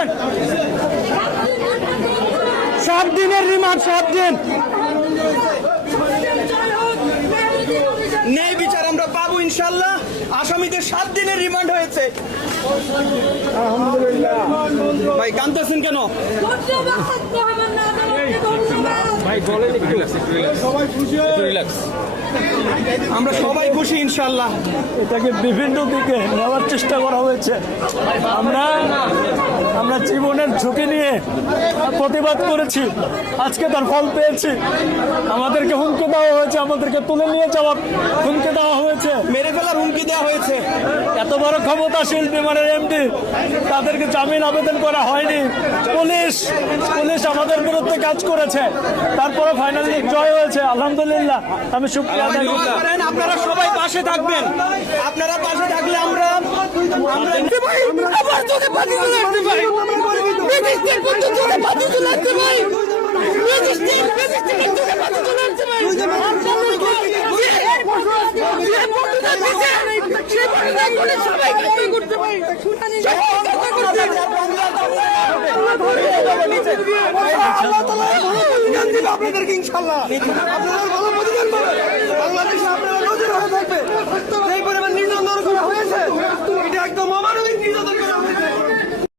আসেন সাত দিনের রিমান্ড সাত দিন। ন্যায় বিচার আমরা পাবো ইনশাল্লাহ। আসামিদের সাত দিনের রিমান্ড হয়েছে। ভাই কান্দতেছেন কেন? আমরা সবাই খুশি ইনশাল্লাহ। এটাকে বিভিন্ন দিকে নেওয়ার চেষ্টা করা হয়েছে। আমরা আমরা জীবনের ঝুঁকি নিয়ে প্রতিবাদ করেছি। আজকে তার ফল পেয়েছি। আমাদেরকে হুমকি দেওয়া হয়েছে আমাদেরকে তুলে নিয়ে যাওয়ার হুমকি দেওয়া হয়েছে। মেরে ফেলার হুমকি দেওয়া হয়েছে। এত বড় ক্ষমতাশীল বিমানের এমডি তাদেরকে জামিন আবেদন করা হয়নি। পুলিশ পুলিশ পুলিশ আমাদের বিরুদ্ধে কাজ করেছে। তারপরে ফাইনালি জয় হয়েছে আলহামদুলিল্লাহ। আমি শুক্রিয়া আপনারা সবাই পাশে থাকবেন। আপনারা পাশে থাকলে আমরা আমরা আপনাদেরকে ইনশাল্লাহ আপনাদের ভালো প্রতিদান